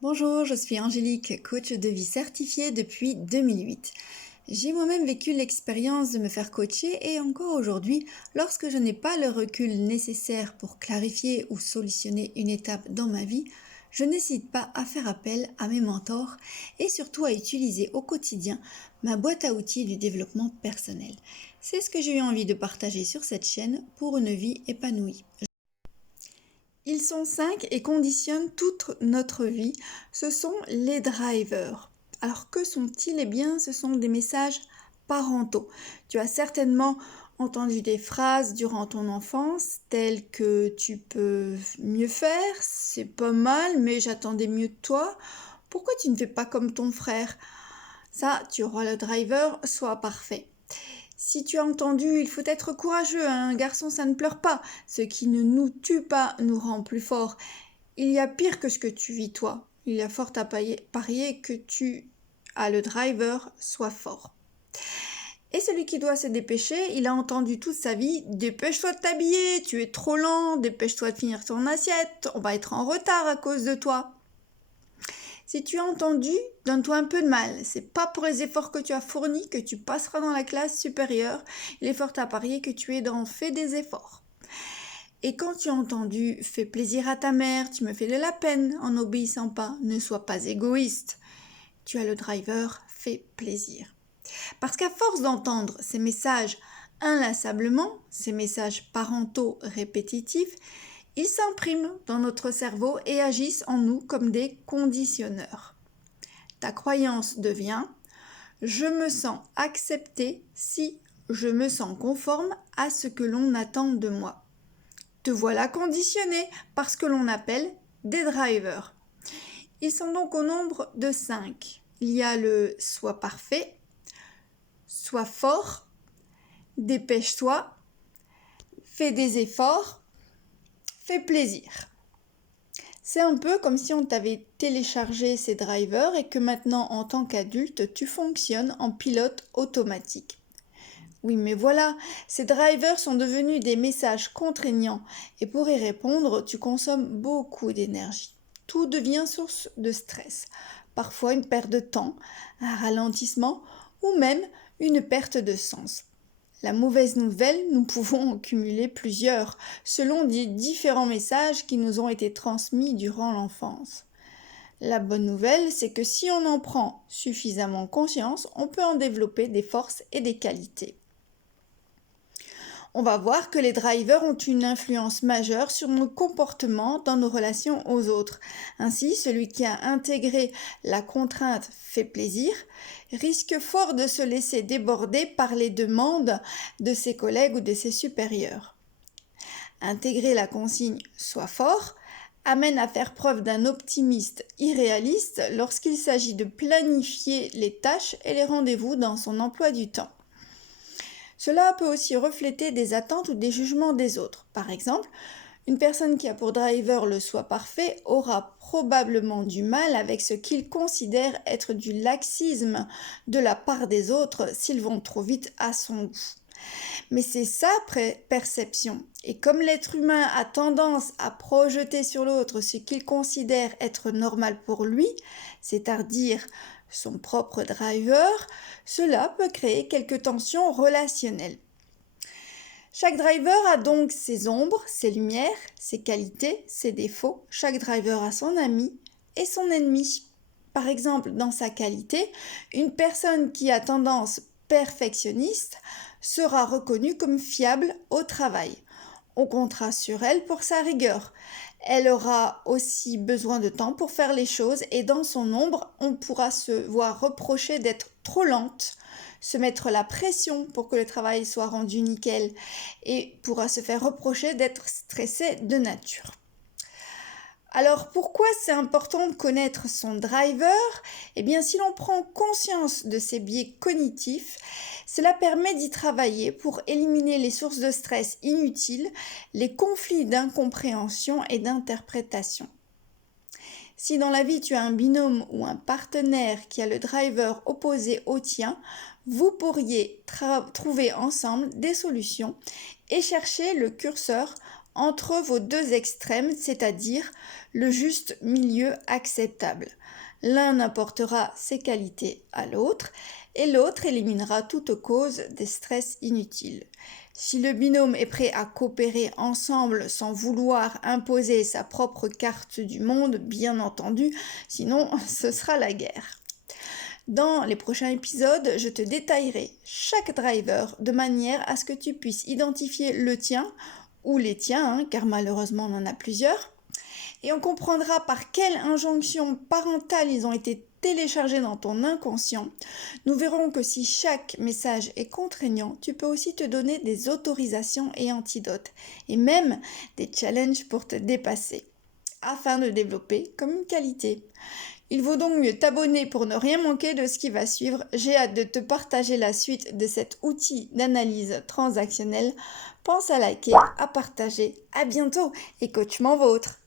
Bonjour, je suis Angélique, coach de vie certifiée depuis 2008. J'ai moi-même vécu l'expérience de me faire coacher et encore aujourd'hui, lorsque je n'ai pas le recul nécessaire pour clarifier ou solutionner une étape dans ma vie, je n'hésite pas à faire appel à mes mentors et surtout à utiliser au quotidien ma boîte à outils du développement personnel. C'est ce que j'ai eu envie de partager sur cette chaîne pour une vie épanouie. Ils sont 5 et conditionnent toute notre vie. Ce sont les drivers. Alors que sont-ils? Eh bien, ce sont des messages parentaux. Tu as certainement entendu des phrases durant ton enfance telles que tu peux mieux faire, c'est pas mal, mais j'attendais mieux de toi. Pourquoi tu ne fais pas comme ton frère? Ça, tu auras le driver, sois parfait. Si tu as entendu, il faut être courageux, un garçon ça ne pleure pas, ce qui ne nous tue pas nous rend plus forts. Il y a pire que ce que tu vis toi, il y a fort à parier que tu as le driver, sois fort. Et celui qui doit se dépêcher, il a entendu toute sa vie, dépêche-toi de t'habiller, tu es trop lent, dépêche-toi de finir ton assiette, on va être en retard à cause de toi. Si tu as entendu, donne-toi un peu de mal. C'est pas pour les efforts que tu as fournis que tu passeras dans la classe supérieure. Il est fort à parier que tu es dans fais des efforts. Et quand tu as entendu fais plaisir à ta mère, tu me fais de la peine en n'obéissant pas, ne sois pas égoïste. Tu as le driver fais plaisir. Parce qu'à force d'entendre ces messages inlassablement, ces messages parentaux répétitifs, ils s'impriment dans notre cerveau et agissent en nous comme des conditionneurs. Ta croyance devient « je me sens accepté si je me sens conforme à ce que l'on attend de moi ». Te voilà conditionné par ce que l'on appelle des drivers. Ils sont donc au nombre de 5. Il y a le « sois parfait »,« sois fort »,« dépêche-toi »,« fais des efforts »,« fais plaisir ». C'est un peu comme si on t'avait téléchargé ces drivers et que maintenant, en tant qu'adulte, tu fonctionnes en pilote automatique. Oui, mais voilà, ces drivers sont devenus des messages contraignants et pour y répondre, tu consommes beaucoup d'énergie. Tout devient source de stress, parfois une perte de temps, un ralentissement ou même une perte de sens. La mauvaise nouvelle, nous pouvons en cumuler plusieurs, selon des différents messages qui nous ont été transmis durant l'enfance. La bonne nouvelle, c'est que si on en prend suffisamment conscience, on peut en développer des forces et des qualités. On va voir que les drivers ont une influence majeure sur nos comportements dans nos relations aux autres. Ainsi, celui qui a intégré la contrainte fait plaisir risque fort de se laisser déborder par les demandes de ses collègues ou de ses supérieurs. Intégrer la consigne sois fort amène à faire preuve d'un optimiste irréaliste lorsqu'il s'agit de planifier les tâches et les rendez-vous dans son emploi du temps. Cela peut aussi refléter des attentes ou des jugements des autres. Par exemple, une personne qui a pour driver le soi parfait aura probablement du mal avec ce qu'il considère être du laxisme de la part des autres s'ils vont trop vite à son goût. Mais c'est sa perception. Et comme l'être humain a tendance à projeter sur l'autre ce qu'il considère être normal pour lui, c'est-à-dire son propre driver, cela peut créer quelques tensions relationnelles. Chaque driver a donc ses ombres, ses lumières, ses qualités, ses défauts. Chaque driver a son ami et son ennemi. Par exemple, dans sa qualité, une personne qui a tendance perfectionniste sera reconnue comme fiable au travail. On comptera sur elle pour sa rigueur. Elle aura aussi besoin de temps pour faire les choses et dans son ombre, on pourra se voir reprocher d'être trop lente, se mettre la pression pour que le travail soit rendu nickel et pourra se faire reprocher d'être stressé de nature. Alors pourquoi c'est important de connaître son driver? Eh bien si l'on prend conscience de ces biais cognitifs, cela permet d'y travailler pour éliminer les sources de stress inutiles, les conflits d'incompréhension et d'interprétation. Si dans la vie tu as un binôme ou un partenaire qui a le driver opposé au tien, vous pourriez trouver ensemble des solutions et chercher le curseur entre vos deux extrêmes, c'est-à-dire le juste milieu acceptable. L'un apportera ses qualités à l'autre et l'autre éliminera toute cause des stress inutiles. Si le binôme est prêt à coopérer ensemble sans vouloir imposer sa propre carte du monde, bien entendu, sinon ce sera la guerre. Dans les prochains épisodes, je te détaillerai chaque driver de manière à ce que tu puisses identifier le tien ou les tiens, car malheureusement on en a plusieurs, et on comprendra par quelle injonction parentale ils ont été téléchargés dans ton inconscient. Nous verrons que si chaque message est contraignant, tu peux aussi te donner des autorisations et antidotes, et même des challenges pour te dépasser, afin de développer comme une qualité. Il vaut donc mieux t'abonner pour ne rien manquer de ce qui va suivre. J'ai hâte de te partager la suite de cet outil d'analyse transactionnelle. Pense à liker, à partager. À bientôt et coachement vôtre.